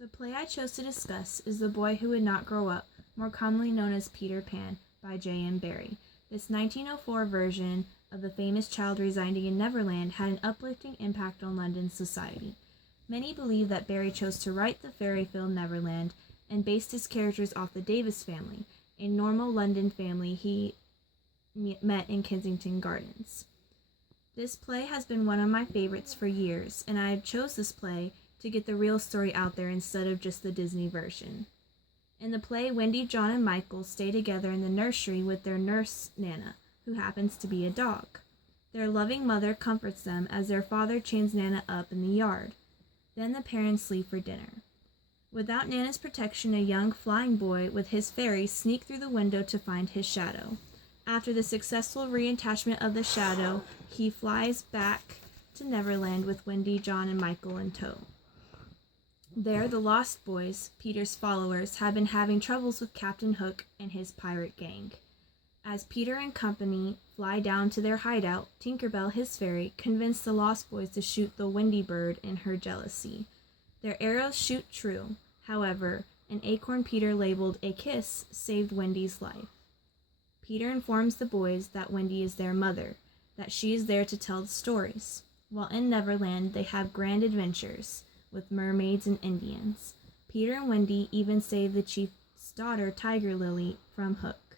The play I chose to discuss is The Boy Who Would Not Grow Up, more commonly known as Peter Pan, by J.M. Barrie. This 1904 version of the famous child residing in Neverland had an uplifting impact on London society. Many believe that Barrie chose to write the fairy film Neverland and based his characters off the Davis family, a normal London family he met in Kensington Gardens. This play has been one of my favorites for years, and I chose this play to get the real story out there instead of just the Disney version. In the play, Wendy, John, and Michael stay together in the nursery with their nurse, Nana, who happens to be a dog. Their loving mother comforts them as their father chains Nana up in the yard. Then the parents leave for dinner. Without Nana's protection, a young flying boy with his fairy sneaks through the window to find his shadow. After the successful reattachment of the shadow, he flies back to Neverland with Wendy, John, and Michael in tow. There, the Lost Boys, Peter's followers, have been having troubles with Captain Hook and his pirate gang. As Peter and company fly down to their hideout, Tinkerbell, his fairy, convinced the Lost Boys to shoot the Wendy bird in her jealousy. Their arrows shoot true. However, an acorn Peter labeled a kiss saved Wendy's life. Peter informs the boys that Wendy is their mother, that she is there to tell the stories. While in Neverland, they have grand adventures with mermaids and Indians. Peter and Wendy even save the chief's daughter, Tiger Lily, from Hook.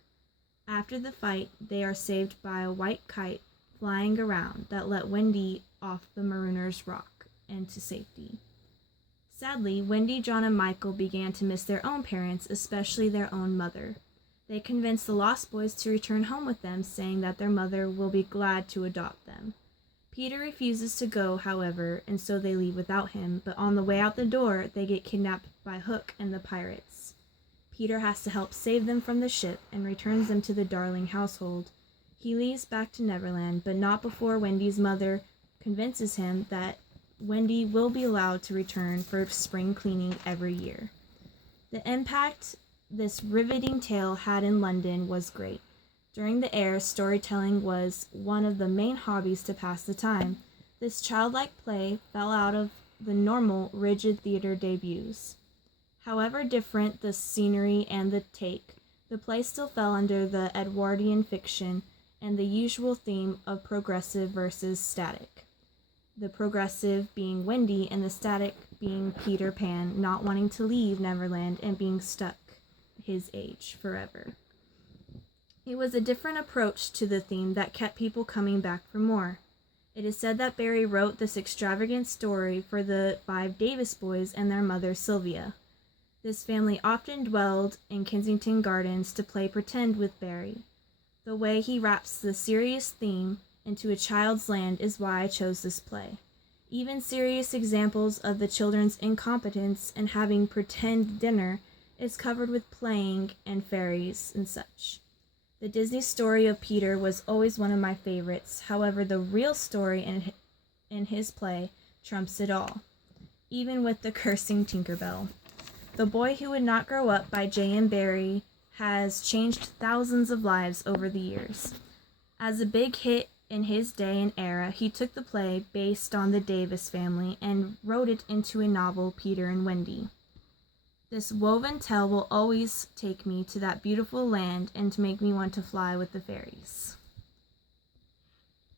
After the fight, they are saved by a white kite flying around that let Wendy off the Marooner's Rock and to safety. Sadly, Wendy, John, and Michael began to miss their own parents, especially their own mother. They convince the Lost Boys to return home with them, saying that their mother will be glad to adopt them. Peter refuses to go, however, and so they leave without him, but on the way out the door, they get kidnapped by Hook and the pirates. Peter has to help save them from the ship and returns them to the Darling household. He leaves back to Neverland, but not before Wendy's mother convinces him that Wendy will be allowed to return for spring cleaning every year. The impact this riveting tale had in London was great. During the air, storytelling was one of the main hobbies to pass the time. This childlike play fell out of the normal, rigid theater debuts. However different the scenery and the take, the play still fell under the Edwardian fiction and the usual theme of progressive versus static. The progressive being Wendy and the static being Peter Pan not wanting to leave Neverland and being stuck his age forever. It was a different approach to the theme that kept people coming back for more. It is said that Barrie wrote this extravagant story for the 5 Davis boys and their mother Sylvia. This family often dwelled in Kensington Gardens to play pretend with Barrie. The way he wraps the serious theme into a child's land is why I chose this play. Even serious examples of the children's incompetence and having pretend dinner is covered with playing and fairies and such. The Disney story of Peter was always one of my favorites. However, the real story in his play trumps it all, even with the cursing Tinkerbell. The Boy Who Would Not Grow Up by J.M. Barrie has changed thousands of lives over the years. As a big hit in his day and era, he took the play based on the Davis family and wrote it into a novel, Peter and Wendy. This woven tale will always take me to that beautiful land and to make me want to fly with the fairies.